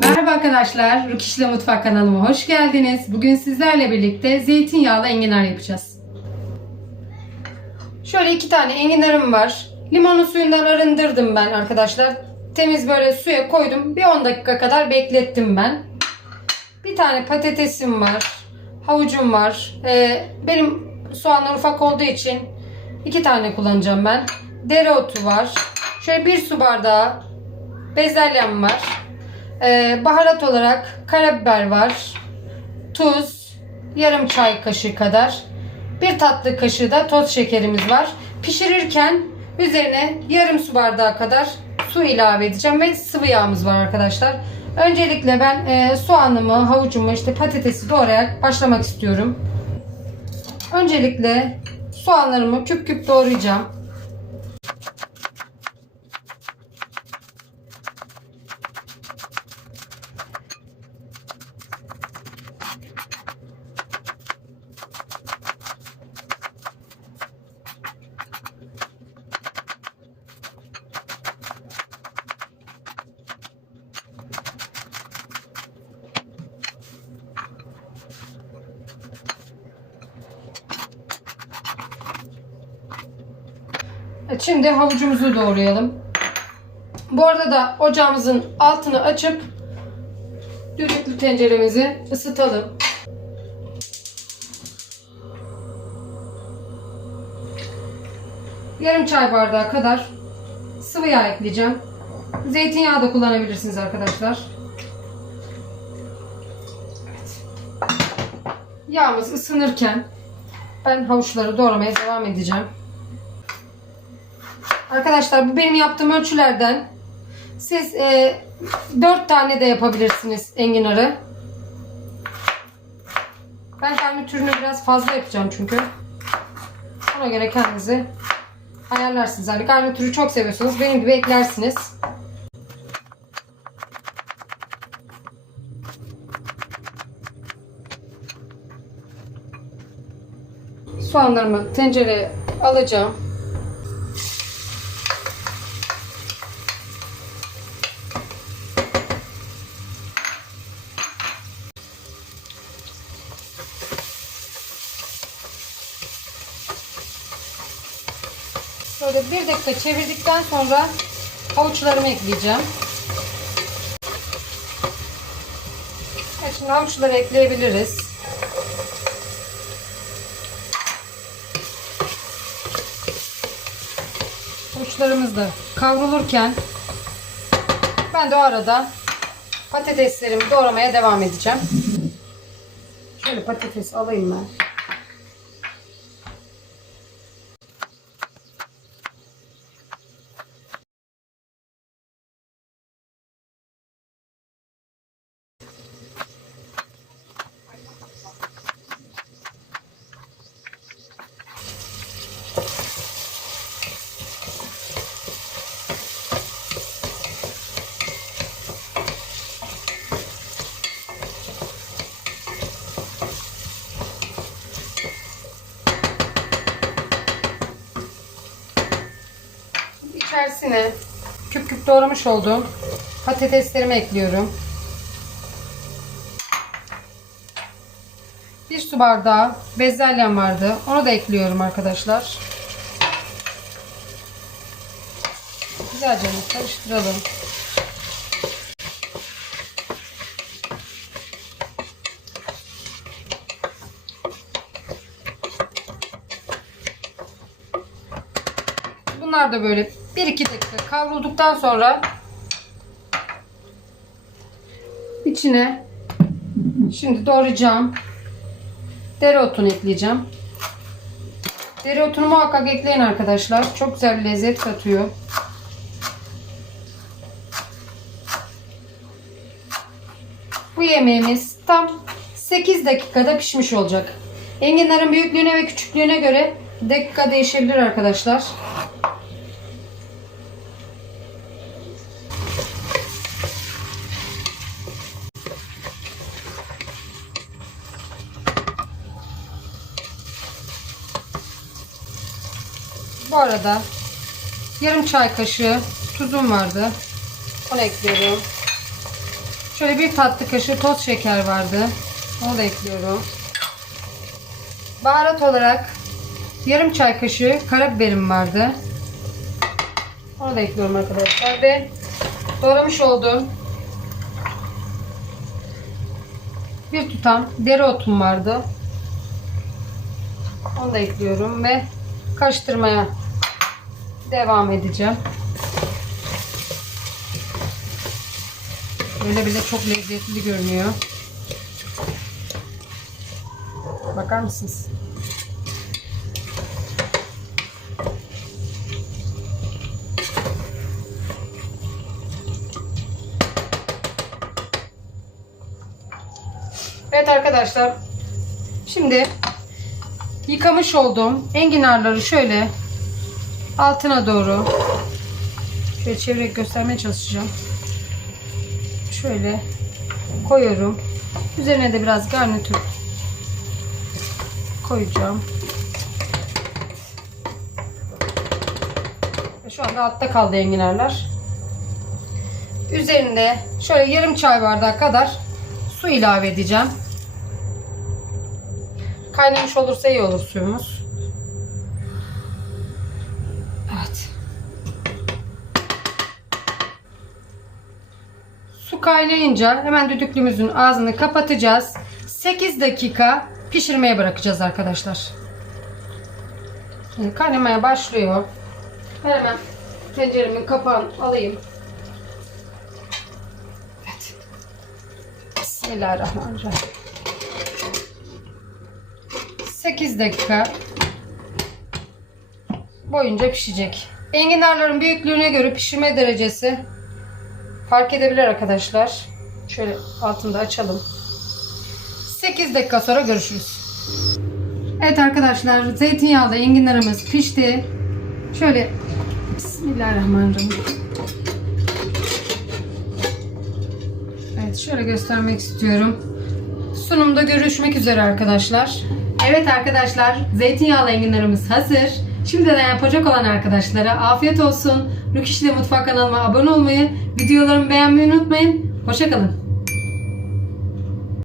Merhaba arkadaşlar, Rukişle Mutfak kanalıma hoş geldiniz. Bugün sizlerle birlikte zeytinyağlı enginar yapacağız. Şöyle iki tane enginarım var. Limonlu suyundan arındırdım ben arkadaşlar. Temiz böyle suya koydum. Bir 10 dakika kadar beklettim ben. Bir tane patatesim var. Havucum var. Ee, benim soğanlar ufak olduğu için iki tane kullanacağım ben. Dereotu var. Şöyle bir su bardağı bezelyem var. Ee, baharat olarak karabiber var. Tuz, yarım çay kaşığı kadar. Bir tatlı kaşığı da toz şekerimiz var. Pişirirken üzerine yarım su bardağı kadar su ilave edeceğim ve sıvı yağımız var arkadaşlar. Öncelikle ben e, soğanımı, havucumu, işte patatesi doğrayarak başlamak istiyorum. Öncelikle soğanlarımı küp küp doğrayacağım. Şimdi havucumuzu doğrayalım. Bu arada da ocağımızın altını açıp düdüklü tenceremizi ısıtalım. Yarım çay bardağı kadar sıvı yağ ekleyeceğim. Zeytinyağı da kullanabilirsiniz arkadaşlar. Evet. Yağımız ısınırken ben havuçları doğramaya devam edeceğim. Arkadaşlar bu benim yaptığım ölçülerden. Siz e, 4 tane de yapabilirsiniz enginarı. Ben garnitürünü biraz fazla yapacağım çünkü. Ona göre kendinizi ayarlarsınız. Yani garnitürü çok seviyorsanız benim gibi eklersiniz. Soğanlarımı tencereye alacağım. Şöyle bir dakika çevirdikten sonra havuçlarımı ekleyeceğim. Evet, şimdi havuçları ekleyebiliriz. Havuçlarımız da kavrulurken ben de o arada patateslerimi doğramaya devam edeceğim. Şöyle patates alayım ben. İçerisine küp küp doğramış olduğum patateslerimi ekliyorum. Bir su bardağı bezelyem vardı. Onu da ekliyorum arkadaşlar. Güzelce karıştıralım. Bunlar da böyle 1-2 dakika kavrulduktan sonra içine şimdi doğrayacağım dereotunu ekleyeceğim. Dereotunu muhakkak ekleyin arkadaşlar. Çok güzel bir lezzet katıyor. Bu yemeğimiz tam 8 dakikada pişmiş olacak. Enginlerin büyüklüğüne ve küçüklüğüne göre dakika değişebilir arkadaşlar. Bu arada yarım çay kaşığı tuzum vardı. Onu ekliyorum. Şöyle bir tatlı kaşığı toz şeker vardı. Onu da ekliyorum. Baharat olarak yarım çay kaşığı karabiberim vardı. Onu da ekliyorum arkadaşlar ve doğramış olduğum bir tutam dereotum vardı. Onu da ekliyorum ve karıştırmaya devam edeceğim. Böyle bile çok lezzetli görünüyor. Bakar mısınız? Evet arkadaşlar. Şimdi yıkamış olduğum enginarları şöyle altına doğru şöyle çevirerek göstermeye çalışacağım. Şöyle koyuyorum. Üzerine de biraz garnitür koyacağım. Şu anda altta kaldı enginarlar. Üzerinde şöyle yarım çay bardağı kadar su ilave edeceğim. Kaynamış olursa iyi olur suyumuz. Evet. Su kaynayınca hemen düdüklümüzün ağzını kapatacağız. 8 dakika pişirmeye bırakacağız arkadaşlar. Şimdi kaynamaya başlıyor. Ben hemen tenceremin kapağını alayım. Evet. Bismillahirrahmanirrahim. 8 dakika boyunca pişecek. Enginarların büyüklüğüne göre pişirme derecesi fark edebilir arkadaşlar. Şöyle altında açalım. 8 dakika sonra görüşürüz. Evet arkadaşlar zeytinyağlı enginarımız pişti. Şöyle Bismillahirrahmanirrahim. Evet şöyle göstermek istiyorum. Sunumda görüşmek üzere arkadaşlar. Evet arkadaşlar zeytinyağlı enginarımız hazır. Şimdiden yapacak olan arkadaşlara afiyet olsun. Rükişli Mutfak kanalıma abone olmayı, videolarımı beğenmeyi unutmayın. Hoşçakalın.